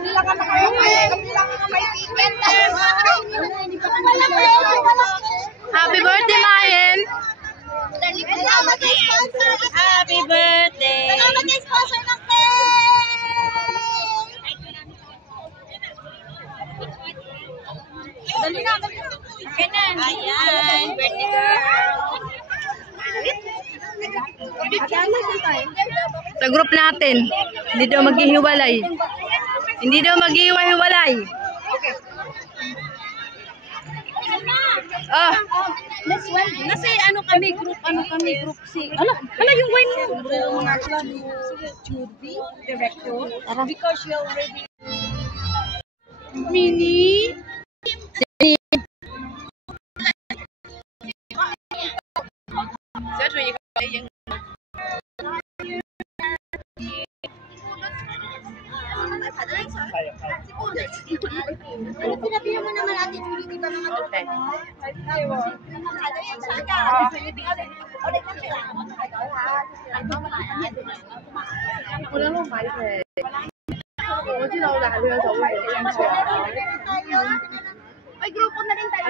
Kami lang ang may ticket. Happy birthday, Mayen! Salamat kay sponsor. Happy birthday! Salamat kay sponsor ng cake. Dali na. Ayan, birthday girl! Sa group natin, hindi daw maghihiwalay. Hindi daw maghihiwalay. Ah, Kasi ano kami, group C. Ano yung wine mo? Director. Because you already... Mini? Sinabihan mo naman natin, Julie, di ba mga tuloy? May grupo na rin tayo.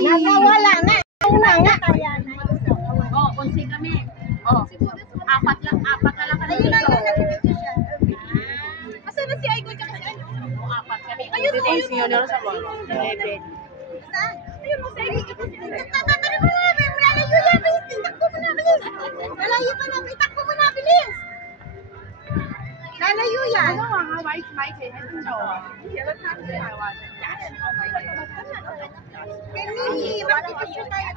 Nakawala na. Una nga. Oo, konsi kami. Oo. Apat na lang kami dito. Asa na si Aigo tsaka si ano? Apat kami. Ayun mo yun. Ayun sa ball. Ayun mo sa Aigo. Tatatarin mo na. Malayo yan. Itakbo mo na. Bilis. Malayo pa na. Itakbo mo na. Bilis. Lalayo yan. Ano nga? White eh. Yellow tag din. Kenny, mag-picture tayo.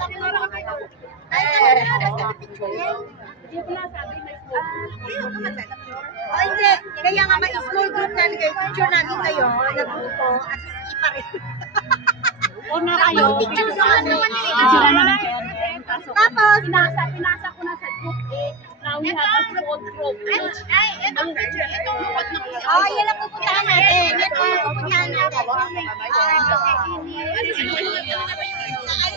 O hindi, kaya nga may small group na nag-picture natin kayo, nag-grupo, at ipa rin. una kayo. Picture sa ano. Tapos, pinasa ko na sa group A. Now we have a small group. Ay, itong picture, itong lukot na kasi. Oh, yan ang pupuntahan natin. Yan ang pupuntahan natin.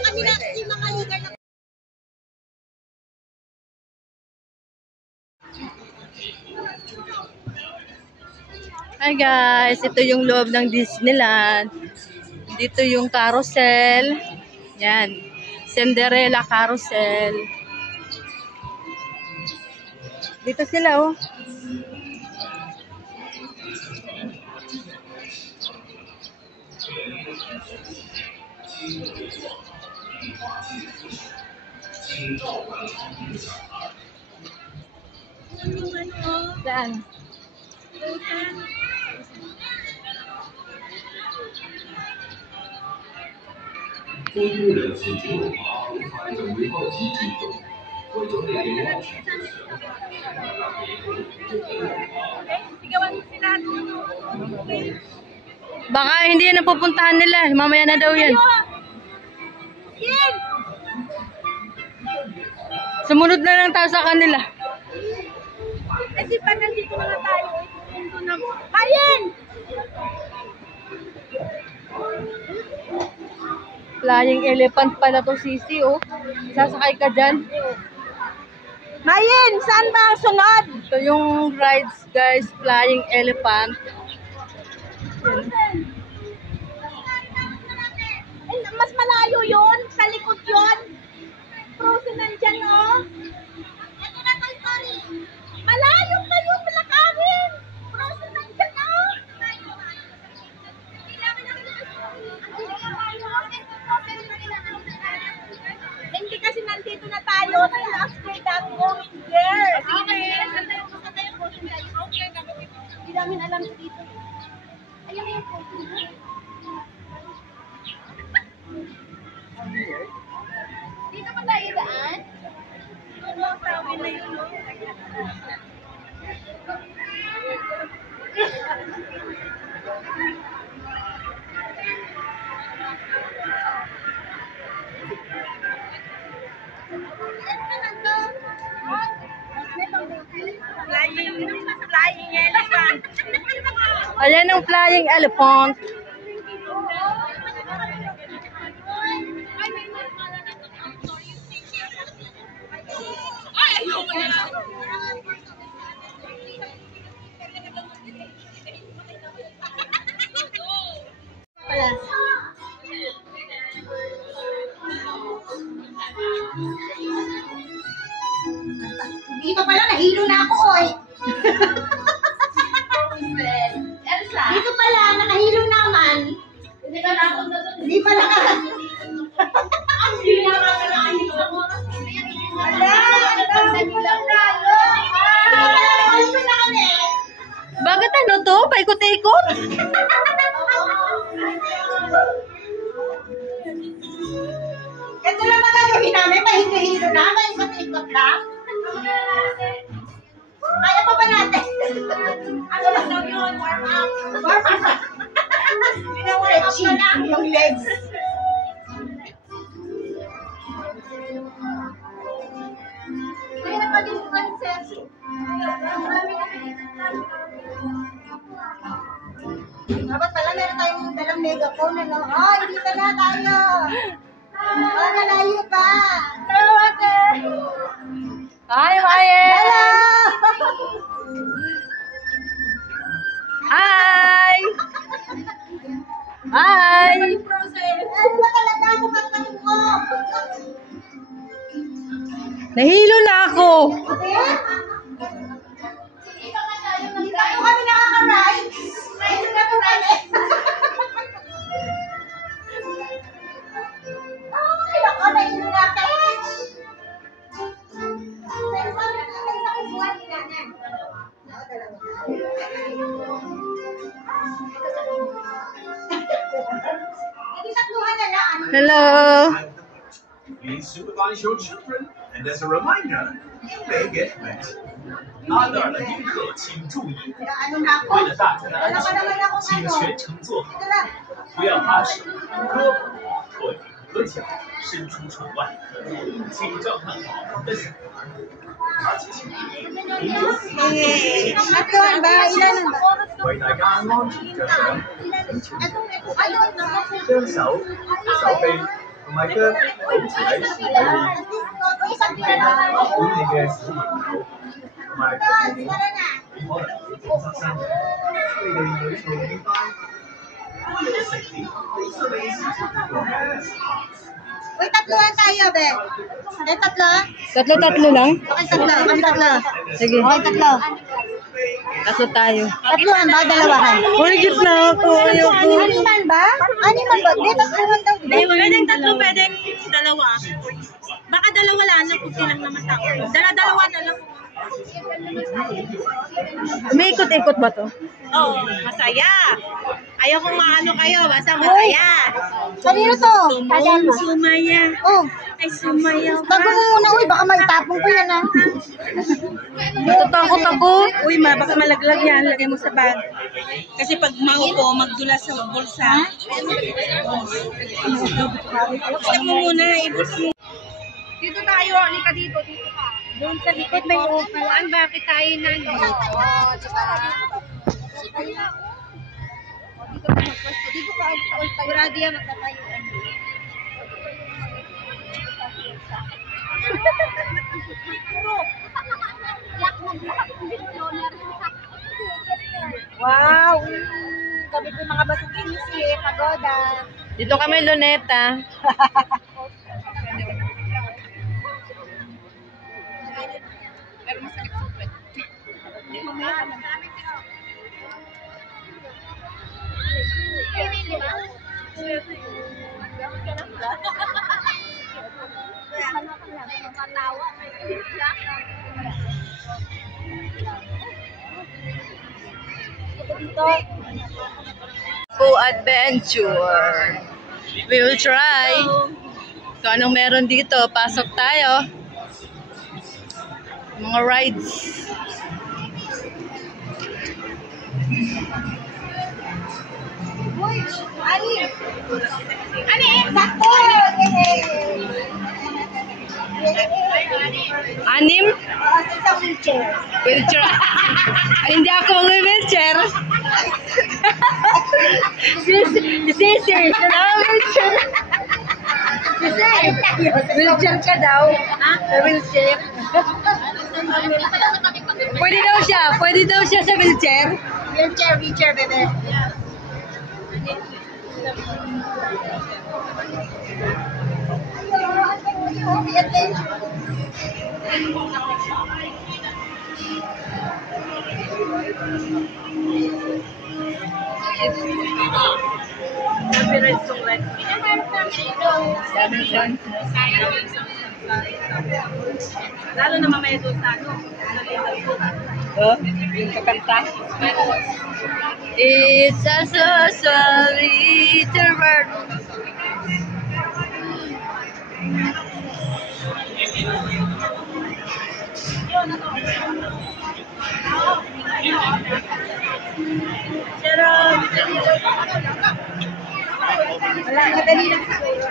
Kami na kasi mga leader na. Hi guys, ito yung loob ng Disneyland. Dito yung carousel. Yan. Cinderella carousel. Dito sila oh. Saan?公务人自救马会发一个回报机制中，为着那些忘记的时候，Baka hindi yan napupuntahan nila. Mamaya na daw yan. Sumunod na lang tayo sa kanila. Kasi pa nandito mga tayo. Kayin! Flying elephant pala to, Sisi, oh. Sasakay ka dyan. Mayin, saan ba ang sunod? Ito yung rides, guys. Flying elephant. Ay, mas malayo yun. Sa likod yun. Frozen nandyan, oh. Ito na tayo, sorry. Malayo kayo, malakarin. Frozen nandyan, oh. Hindi kasi nandito na tayo. After that, going there. Hindi namin alam dito. Ayan yung frozen. Dito pa tayo daan? Oo, sabi na yun. Flying elephant. Ayan ang flying elephant. Dito pala, nahilo na ako, oy. Elsa. Dito pala, nakahilo naman. Hindi ka nakon na doon. Hindi pala ka. Hindi na ka nakahilo ako. Bakit ano to? Paikot-ikot? Ito lang ba gagawin namin? Mahilo-hilo na? Maikot-ikot lang? Kaya pa ba natin? Ano lang daw yun? Warm up. Warm up. Stretching yung legs. Kaya na pag yung concept. Dapat pala meron tayong dalang megaphone, ano? Oh, hindi pa na tayo. Oh, nalayo pa. Hello, ate. Hi, Mayen! Hello! Hi! Hi! Ano ba talaga ako magpatungo? Nahilo na ako. Hindi tayo kami nakaka-ride. Ayun na po kami. Ay, ako, nahilo na kayo. Hello. Please supervise your children, and as a reminder, you may get wet. 阿德尔的宾客请注意， Ano na ako? 为了大家的安 Wala pa naman 全， ako 请 ano. 全程坐好， Ito na. 不要把手、胳膊、腿和脚伸出窗外，请照看好的小孩。而且请您有 Atuan ba? Ilan ba? 為大家安全着想， Ayun, 將手、手臂同埋腳保持喺視野裏，保管你嘅小朋友同埋佢哋可能會變失身，佢哋會做變翻。Uy, tatluhan tayo, be. Tatlo? Tatlo-tatlo lang? Okay, tatlo. Kami tatlo. Sige. Okay, tatlo. Tatlo tayo. Tatluhan ba? Dalawahan? Uy, gitna ako. Ayoko. Animal ba? Animal ba? Di, tatluhan daw. Pwedeng tatlo, pwedeng dalawa. Baka dalawa lang, naputi lang naman tao. Dalawa na lang. Umiikot-ikot ba to? Oo, masaya. Ayaw kong maano kayo, basta masaya. Kanino to? Sumaya. Oh, Ay, sumaya. tago mo muna. Uy, baka maitapong ko yan, ah. Natatakot ako. Uy, baka malaglag yan. Lagay mo sa bag. Kasi pag maupo, magdula sa bulsa. Buksan mo muna, ibus mo. Dito tayo, halika dito, dito ka. Doon sa likod may upuan, bakit tayo nandito? Dito ka, sigurado yan, magtatayo. Wow! Kami po mga basong kinisi, pagoda. Dito kami, Luneta. Oh, adventure. We will try. Kung anong meron dito, pasok tayo. Mga rides. Uy, ani? Ani, sakto! Anim? Sa wheelchair. Wheelchair. Ay, hindi ako mag-wheelchair. Sisi, na wheelchair. Wheelchair ka daw. Wheelchair. Pwede daw siya sa wheelchair. Wheelchair, bebe. adventure. Lalo na mamaya doon sa ano. Yung kakanta. It's a so little bird. Wala, madali lang siguro.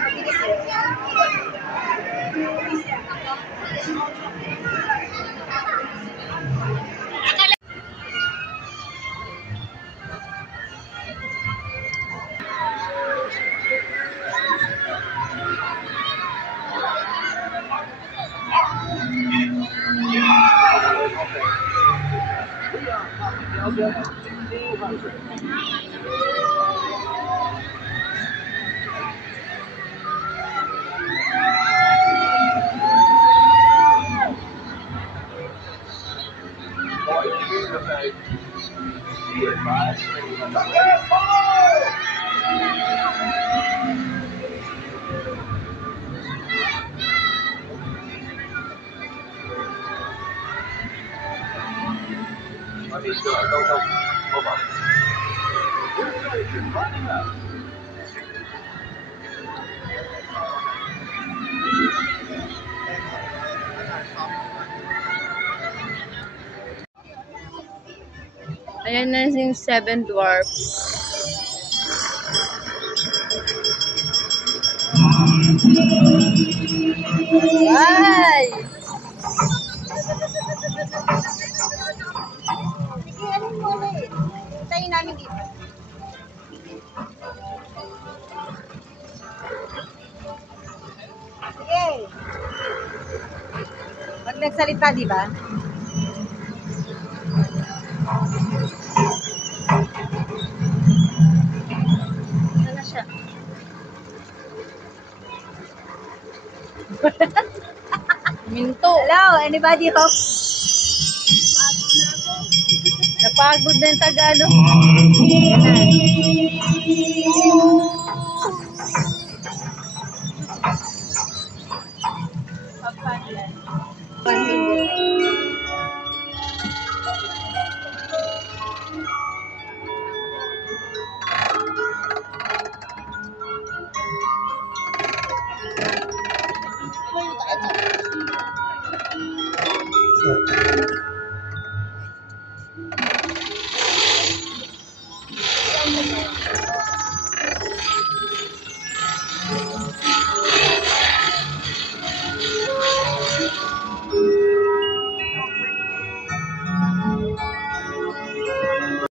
Mabilis eh. Ayan na yung Seven Dwarfs. Ay! Sige, ano mo ulit? Tayo namin dito. Sige. Pag nagsalita, di ba? Sana siya. Minto. Hello, anybody home? Napagod na yung Tagalog. Ano